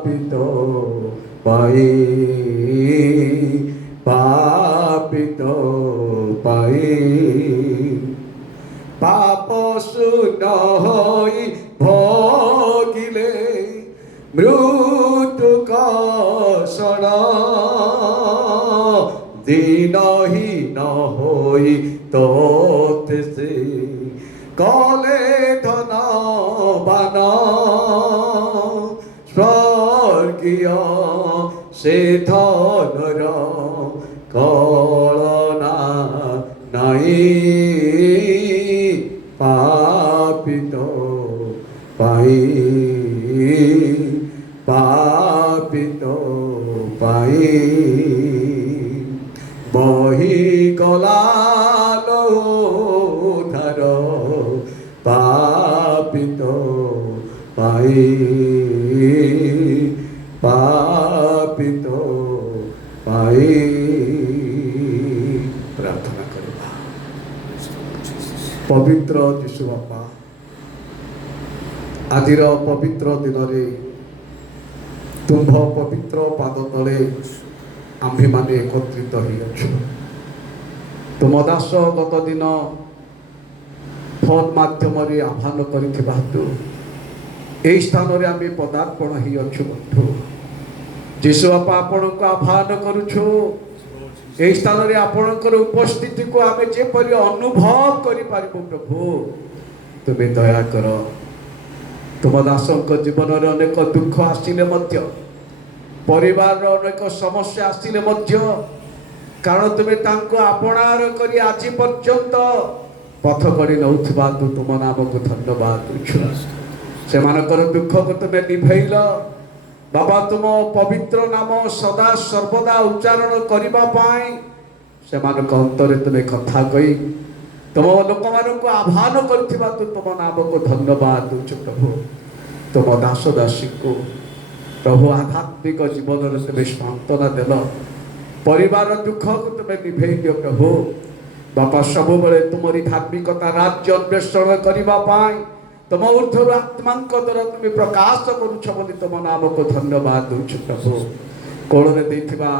পাপিত পাই পাপিত পাই পাপ শূন্য হই ভোগিলে মৃত্যু কষণ দিনহীন হই তোতে সে কলে ধনবান স্বর্গীয় সে ধনর কলনা নাই পাপিত পাই পাপিত পাই বহি গলা ধার পাপিত পাই পাপিত পাই প্রার্থনা করিবা। পবিত্র যিশু বাপା আজির পবিত্র দিନରେ ତୁମ୍ଭ ପବିତ୍ର ପାଦ ତଳେ ଆମ୍ଭେମାନେ ଏକତ୍ରିତ ହୋଇଅଛୁ। ତୁମ ଦାସ ଗତ ଦିନ ଫୋନ୍ ମାଧ୍ୟମରେ ଆହ୍ୱାନ କରିଥିବା ହେତୁ ଏହି ସ୍ଥାନରେ ଆମେ ପଦାର୍ପଣ ହୋଇଅଛୁ। ବନ୍ଧୁ ଯୀଶୁ ବାପା ଆପଣଙ୍କୁ ଆହ୍ୱାନ କରୁଛୁ, ଏହି ସ୍ଥାନରେ ଆପଣଙ୍କର ଉପସ୍ଥିତିକୁ ଆମେ ଯେପରି ଅନୁଭବ କରିପାରିବୁ ପ୍ରଭୁ ତୁମେ ଦୟା କର। ତୁମ ଦାସଙ୍କ ଜୀବନରେ ଅନେକ ଦୁଃଖ ଆସିଲେ ମଧ୍ୟ, ପରିବାରର ଅନେକ ସମସ୍ୟା ଆସିଲେ ମଧ୍ୟ, କାରଣ ତୁମେ ତାଙ୍କୁ ଆପଣାର କରି ଆଜି ପର୍ଯ୍ୟନ୍ତ ପଥ କରି ନେଉଥିବା ତୁମ ନାମକୁ ଧନ୍ୟବାଦ ଦେଉଛୁ। ସେମାନଙ୍କର ଦୁଃଖକୁ ତୁମେ ନିଭେଇଲ ବାବା। ତୁମ ପବିତ୍ର ନାମ ସଦା ସର୍ବଦା ଉଚ୍ଚାରଣ କରିବା ପାଇଁ ସେମାନଙ୍କ ଅନ୍ତରେ ତୁମେ କଥା କହି ତୁମ ଲୋକମାନଙ୍କୁ ଆହ୍ୱାନ କରିଥିବା ତୁମ ନାମକୁ ଧନ୍ୟବାଦ ଦେଉଛୁ ପ୍ରଭୁ। ତୁମ ଦାସ ଦାସୀଙ୍କୁ ପ୍ରଭୁ ଆଧ୍ୟାତ୍ମିକ ଜୀବନରେ ତୁମେ ସାନ୍ତ୍ୱନା ଦେଲ, ପରିବାର ଦୁଃଖକୁ ତୁମେ ନିଭେଇ ଦିଅ ପ୍ରଭୁ। ବାପା ସବୁବେଳେ ତୁମରି ଧାର୍ମିକତା ରାଜ୍ୟ ଅନ୍ୱେଷଣ କରିବା ପାଇଁ ତୁମ ଉର୍ଦ୍ଧ୍ୱରୁ ଆତ୍ମାଙ୍କ ଦ୍ୱାରା ତୁମେ ପ୍ରକାଶ କରୁଛ ବୋଲି ତୁମ ନାମକୁ ଧନ୍ୟବାଦ ଦେଉଛୁ ପ୍ରଭୁ। କୋଳରେ ଦେଇଥିବା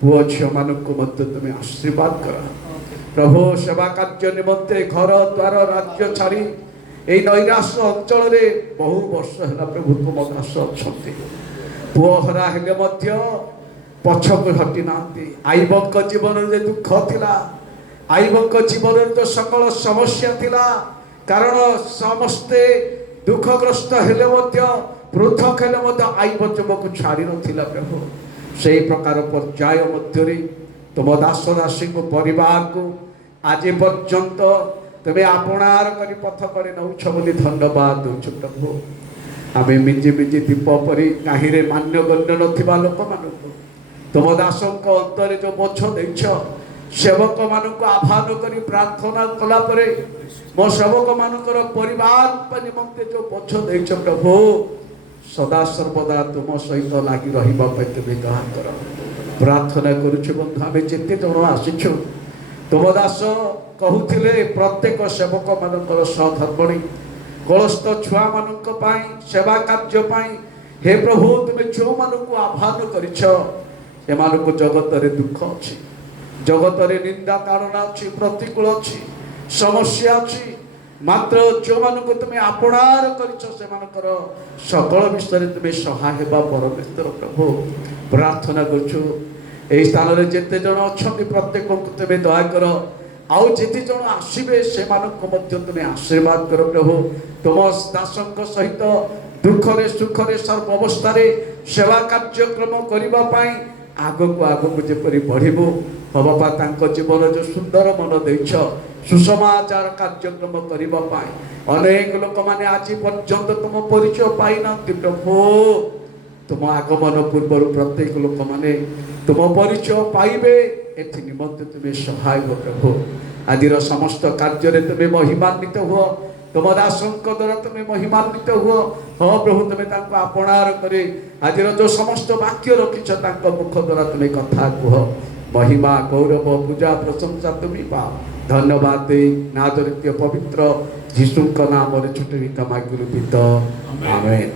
ପୁଅ ଝିଅମାନଙ୍କୁ ମଧ୍ୟ ତୁମେ ଆଶୀର୍ବାଦ କର ପ୍ରଭୁ। ସେବା କାର୍ଯ୍ୟ ନିମନ୍ତେ ଘର ଦ୍ୱାର ରାଜ୍ୟ ଛାଡ଼ି এই নৈরাশ্য অঞ্চଳରେ বহু ବର୍ଷ ହେଲା ପ୍ରଭୁ ତୁମ ଦାସ ଅଛନ୍ତି। ପୁଅ ହରା ହେଲେ ମଧ୍ୟ ପଛକୁ ହଟି ନାହାନ୍ତି। ଆଇବଙ୍କ ଜୀବନରେ ଯେ ଦୁଃଖ ଥିଲା, ଆଇବଙ୍କ ଜୀବନରେ ତ ସକଳ ସମସ୍ୟା ଥିଲା, କାରଣ ସମସ୍ତେ ଦୁଃଖଗ୍ରସ୍ତ ହେଲେ ମଧ୍ୟ, ପୃଥକ ହେଲେ ମଧ୍ୟ ଆଇବ ତୁମକୁ ଛାଡ଼ି ନଥିଲା ପ୍ରଭୁ। ସେହି ପ୍ରକାର ପର୍ଯ୍ୟାୟ ମଧ୍ୟରେ ତୁମ ଦାସ ଦାସୀଙ୍କ ପରିବାରକୁ ଆଜି ପର୍ଯ୍ୟନ୍ତ ତୁମେ ଆପଣାର କରି ପଥ କରି ନେଉଛ ବୋଲି ଧନ୍ୟବାଦ ଦେଉଛୁ ପ୍ରଭୁ। ଆମେ ମିଞ୍ଜି ମିଞ୍ଜି ଦୀପ ପରି କାହିଁରେ ମାନ୍ୟଗଣ୍ୟ ନଥିବା ଲୋକମାନଙ୍କୁ ତୁମ ଦାସଙ୍କ ଅନ୍ତରେ ଯେଉଁ ବୋଝ ଦେଇଛ, ସେବକମାନଙ୍କୁ ଆହ୍ୱାନ କରି ପ୍ରାର୍ଥନା କଲା ପରେ ମୋ ସେବକମାନଙ୍କର ପରିବାର ନିମନ୍ତେ ଯେଉଁ ବୋଝ ଦେଇଛ ପ୍ରଭୁ, ସଦା ସର୍ବଦା ତୁମ ସହିତ ଲାଗି ରହିବା ପାଇଁ ତୁମେ ଦୟା କର। ପ୍ରାର୍ଥନା କରୁଛୁ ବନ୍ଧୁ। ଆମେ ଯେତେ ଜଣ ଆସିଛୁ ତୁମ ଦାସ କହୁଥିଲେ ପ୍ରତ୍ୟେକ ସେବକମାନଙ୍କର ସହଧର୍ମଣୀ କଳସ୍ଥ ଛୁଆମାନଙ୍କ ପାଇଁ ସେବା କାର୍ଯ୍ୟ ପାଇଁ ହେ ପ୍ରଭୁ ତୁମେ ଯେଉଁମାନଙ୍କୁ ଆହ୍ୱାନ କରିଛ, ଏମାନଙ୍କୁ ଜଗତରେ ଦୁଃଖ ଅଛି, ଜଗତରେ ନିନ୍ଦା କାରଣ ଅଛି, ପ୍ରତିକୂଳ ଅଛି, ସମସ୍ୟା ଅଛି, ମାତ୍ର ଯେଉଁମାନଙ୍କୁ ତୁମେ ଆପଣାର କରିଛ ସେମାନଙ୍କର ସକଳ ବିଷୟରେ ତୁମେ ସହାୟ ହେବା ପରମେଶ୍ୱର ପ୍ରଭୁ। ପ୍ରାର୍ଥନା କରୁଛୁ ଏହି ସ୍ଥାନରେ ଯେତେ ଜଣ ଅଛନ୍ତି ପ୍ରତ୍ୟେକଙ୍କୁ ତୁମେ ଦୟା କର। ଆଉ ଯେତେ ଜଣ ଆସିବେ ସେମାନଙ୍କୁ ମଧ୍ୟ ତୁମେ ଆଶୀର୍ବାଦ କର ପ୍ରଭୁ। ତୁମ ଦାସଙ୍କ ସହିତ ଦୁଃଖରେ ସୁଖରେ ସର୍ବ ଅବସ୍ଥାରେ ସେବା କାର୍ଯ୍ୟକ୍ରମ କରିବା ପାଇଁ ଆଗକୁ ଆଗକୁ ଯେପରି ବଢ଼ିବୁ ହଁ ବାପା। ତାଙ୍କ ଜୀବନ ଯେଉଁ ସୁନ୍ଦର ମନ ଦେଇଛ ସୁସମାଚାର କାର୍ଯ୍ୟକ୍ରମ କରିବା ପାଇଁ ଅନେକ ଲୋକମାନେ ଆଜି ପର୍ଯ୍ୟନ୍ତ ତୁମ ପରିଚୟ ପାଇନାହାନ୍ତି ପ୍ରଭୁ। ତୁମ ଆଗମନ ପୂର୍ବରୁ ପ୍ରତ୍ୟେକ ଲୋକମାନେ ତୁମ ପରିଚୟ ପାଇବେ, ଏଥି ନିମନ୍ତେ ତୁମେ ସହାୟ ହୁଅ ପ୍ରଭୁ। ଆଜିର ସମସ୍ତ କାର୍ଯ୍ୟରେ ତୁମେ ମହିମାନ୍ୱିତ ହୁଅ, ତୁମ ଦାସଙ୍କ ଦ୍ୱାରା ତୁମେ ମହିମାନ୍ୱିତ ହୁଅ। ହଁ ପ୍ରଭୁ ତୁମେ ତାଙ୍କୁ ଆପଣାର କରି ଆଜିର ଯେଉଁ ସମସ୍ତ ବାକ୍ୟ ରଖିଛ ତାଙ୍କ ମୁଖ ଦ୍ୱାରା ତୁମେ କଥା କୁହ। ମହିମା ଗୌରବ ପୂଜା ପ୍ରଶଂସା ତୁମେ ପାଅ। ଧନ୍ୟବାଦ ଦେଇ ନାଜରିତୀୟ ପବିତ୍ର ଯୀଶୁଙ୍କ ନାମରେ ଛୋଟ ଗୀତ ମାଗିଲୁ ପିତ, ଆମେନ୍।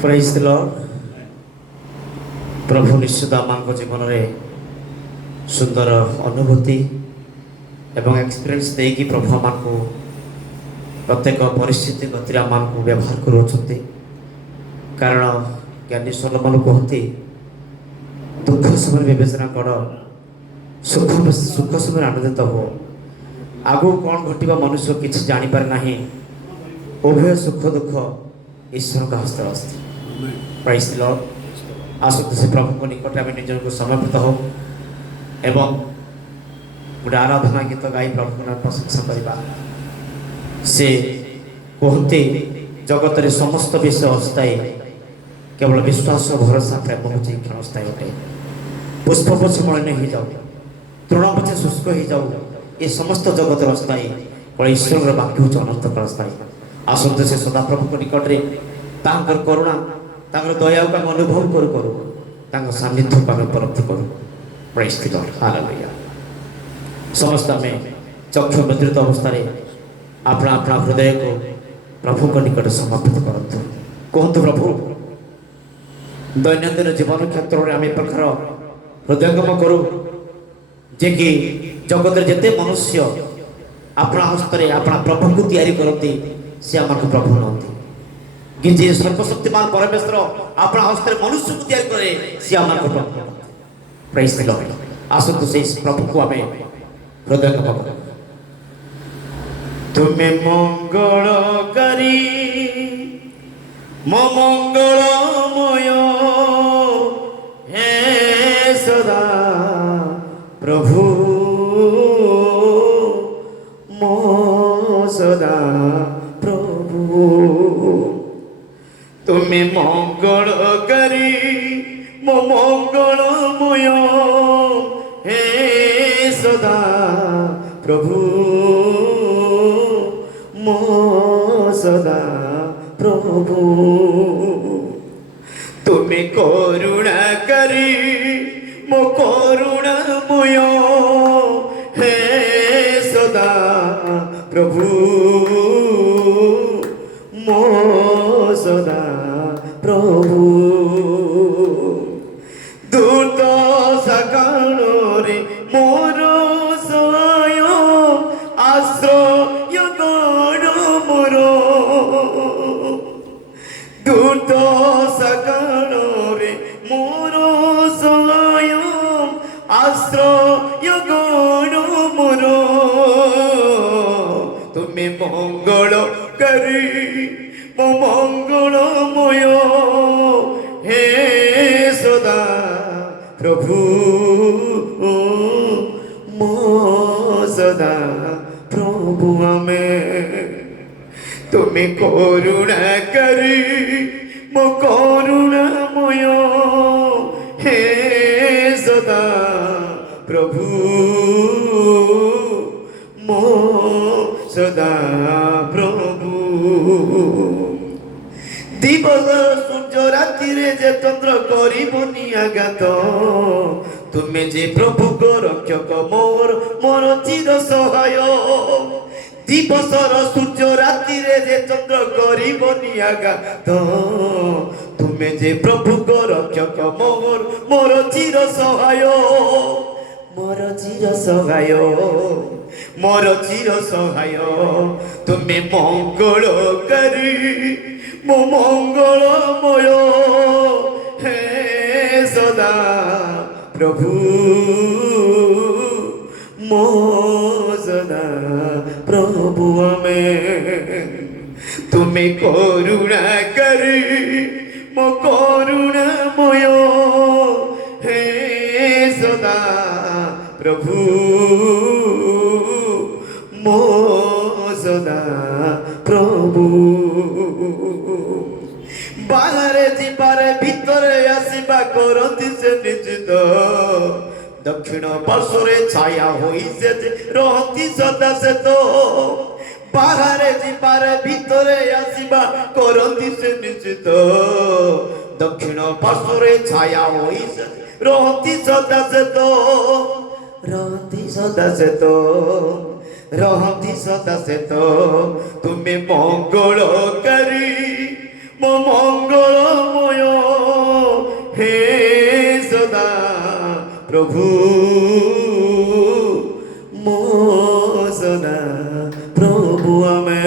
ପ୍ରେଜ୍ ଦ ଲର୍ଡ। ପ୍ରଭୁ ନିଶ୍ଚିତ ଆମଙ୍କ ଜୀବନରେ ସୁନ୍ଦର ଅନୁଭୂତି ଏବଂ ଏକ୍ସପିରିଏନ୍ସ ଦେଇକି ପ୍ରଭୁ ଆମକୁ ପ୍ରତ୍ୟେକ ପରିସ୍ଥିତି ଗତିରେ ଆମକୁ ବ୍ୟବହାର କରୁଅଛନ୍ତି। କାରଣ ଜ୍ଞାନୀ ସଲୋମନ କୁହନ୍ତି, ଦୁଃଖ ସମୟରେ ବିବେଚନା କର, ସୁଖ ସମୟରେ ଆନନ୍ଦିତ ହୁଅ। ଆଗକୁ କ'ଣ ଘଟିବ ମନୁଷ୍ୟ କିଛି ଜାଣିପାରେ ନାହିଁ। ଉଭୟ ସୁଖ ଦୁଃଖ ଈଶ୍ୱରଙ୍କ ହସ୍ତରେ ଅଛି। ପ୍ରେଜ୍ ଦ ଲର୍ଡ। ଆସନ୍ତୁ ସେ ପ୍ରଭୁଙ୍କ ନିକଟରେ ଆମେ ନିଜକୁ ସମର୍ପିତ ହଉ ଏବଂ ଗୋଟେ ଆରାଧନା ଗୀତ ଗାଇ ପ୍ରଭୁଙ୍କ ପ୍ରଶଂସା କରିବା। ସେ କୁହନ୍ତି, ଜଗତରେ ସମସ୍ତ ବିଷୟ ଅସ୍ଥାୟୀ, କେବଳ ବିଶ୍ୱାସ ଭରସା ପ୍ରେମ ହେଉଛି କ୍ଷଣସ୍ଥାୟୀ ଅଟେ। ପୁଷ୍ପ ପଛେ ମଳିନ ହେଇଯାଉ, ତୃଣ ପଛେ ଶୁଷ୍କ ହେଇଯାଉ, ଏ ସମସ୍ତ ଜଗତର ଅସ୍ଥାୟୀ, କେବଳ ଈଶ୍ୱରଙ୍କର ବାକ୍ୟ ହେଉଛି ଅନନ୍ତକାଳ ସ୍ଥାୟୀ। ଆସନ୍ତୁ ସେ ସଦାପ୍ରଭୁଙ୍କ ନିକଟରେ ତାଙ୍କର କରୁଣା, ତାଙ୍କର ଦୟାକୁ ଆମେ ଅନୁଭବ କରୁ କରୁ ତାଙ୍କ ସାନ୍ନିଧ୍ୟକୁ ଆମେ ଉପଲବ୍ଧି କରୁ। ପ୍ରେଜ୍ ଦ ଲର୍ଡ। ହାଲେଲୁୟା। ସମସ୍ତେ ଆମେ ଚକ୍ଷୁ ମୁଦ୍ରିତ ଅବସ୍ଥାରେ ଆପଣା ଆପଣା ହୃଦୟକୁ ପ୍ରଭୁଙ୍କ ନିକଟରେ ସମର୍ପିତ କରନ୍ତୁ। କୁହନ୍ତୁ, ପ୍ରଭୁ, ଦୈନନ୍ଦିନ ଜୀବନ କ୍ଷେତ୍ରରେ ଆମେ ଏ ପ୍ରକାର ହୃଦୟଙ୍ଗମ କରୁ ଯେ କି ଜଗତରେ ଯେତେ ମନୁଷ୍ୟ ଆପଣା ହସ୍ତରେ ଆପଣା ପ୍ରଭୁଙ୍କୁ ତିଆରି କରନ୍ତି, ସେ ଆମକୁ ପ୍ରଭୁ ନୁହନ୍ତି। कि जे सर्वशक्तिमान परमेश्वर अपना हस्ते मनुष्य को तैयार करे, सी हमको प्रभु। Praise the Lord. आसतु से इस प्रभु को हमें हृदय का भक्त। तुम्हें मंगल करी मंगलमय हे सदा प्रभु मो सदा प्रभु। तुम्हें मंगल करी मो मंगलमय हे सदा प्रभु मो सदा प्रभु। तुम्हें करुणा करी मो करुणामय हे सदा प्रभु मो सदा प्रभु। दूत सकाळे मोर सहाय आश्रय गण मोर। दूत सकाळे मोर सहाय आश्रय गण मोर। तुम्हें मंगल करी मंगलमय हे सदा प्रभु मो सदा प्रभु। हमें तुम्हें करुणा करी मो करुणामय हे सदा प्रभु मो सदा प्रभु। दिवस सूर्य राति रे जे चंद्र करिबनी आघात, तुमे जे प्रभु को रक्षक मोर मोर चिर सहाय। दिवसर सूर्य राति रे जे चंद्र करिबनी आघात, तुमे जे प्रभु को रक्षक मोर मोर चिर सहाय। मोर चिर सहाय मोर चिर सहाय। तुमे मंगल करी मो मंगलमय हे सदा प्रभु मो सदा प्रभु। हमें तुमे करुणा करी मो करुणामय हे सदा प्रभु मो सदा प्रभु। बाहर जीवारे भितरे आसवा करती से निश्चित, দক্ষিণ পার্শ্বরে ছায়া হইছে যে রহতি সদা সে তো বাহারে যিপারে ভিতরে আসিবা করন্তি সে নিশ্চিত দক্ষিণ পার্শ্বরে ছায়া হইছে রহতি সদা সে তো রহতি সদা সে তো রহতি সদা সে তো তুমি মঙ্গলকারী মো মঙ্গলময় হে সদা প্রভু মো সদা প্রভু আমে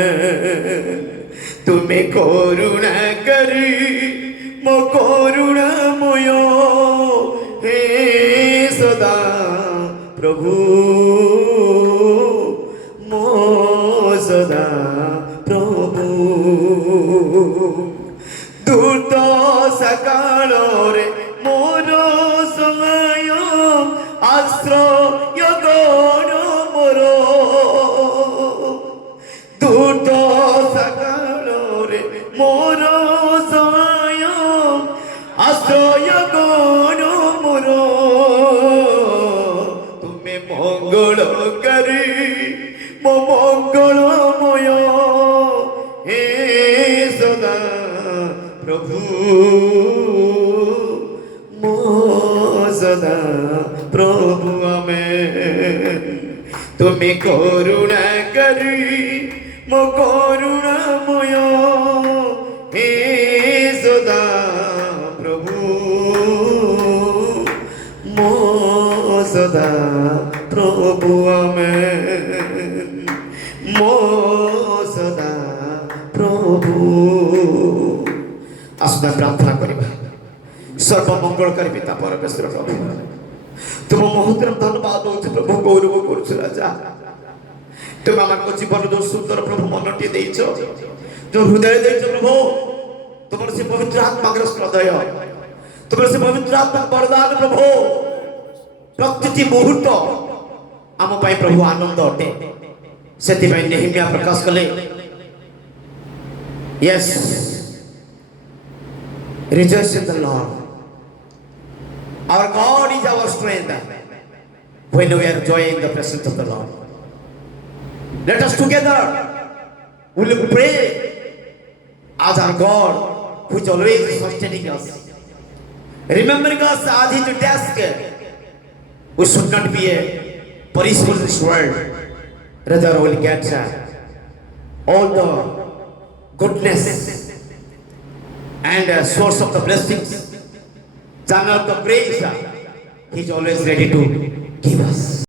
তুমি করুণা করি মো করুণাময় হে সদা প্রভু মো সদা প্রভু দুর্দ সকাଳରେ মোর ସମୟ ଆଶ୍ରୟ ଗଣ ମୋର ଦୁର୍ଦ ସକାଳରେ ମୋର ସମୟ ଆଶ୍ରୟ ଗଣ ମୋର ତୁମେ ମଙ୍ଗଳକାରୀ ମୋ ମଙ୍ଗଳମୟ হে সদা প্রভু মো সদা প্রভু আমে তুমি করুণা করি মো করুণাময় হে সদা প্রভু মো সদা প্রভু আমে মো সদা প্রভু আসুন প্রার্থনা করিবা সর্বমঙ্গলকারী পিতা পরমেশ্বর প্রভু তুম মহোত্তর ধন্যবাদ দৌছ প্রভু গৌরব করছ রাজা তুমি আমাকে জীবন যে সুন্দর প্রভু মনটি ଦେଇଛ যে হৃদয় ଦେଇଛ প্রভু তোমার সে পবিত্র আত্মাগ্র হৃদয় তোমার সে পবিত্র আত্মা বরদান প্রভু প্রতিটি মুহূর্ত ଆମ ପାଇଁ ପ୍ରଭୁ ଆନନ୍ଦ ଅଟେ ସେଥିପାଇଁ ନେହେମିଆ ପ୍ରକାଶ କଲେ yes rejoice in the Lord our God is our strength when we are enjoying the presence of the Lord let us together will pray as our God who is always sustaining us remembering us as his task we should not be a peaceful in this world rather will get all the goodness and source of the blessings channel of the praise he is always ready to give us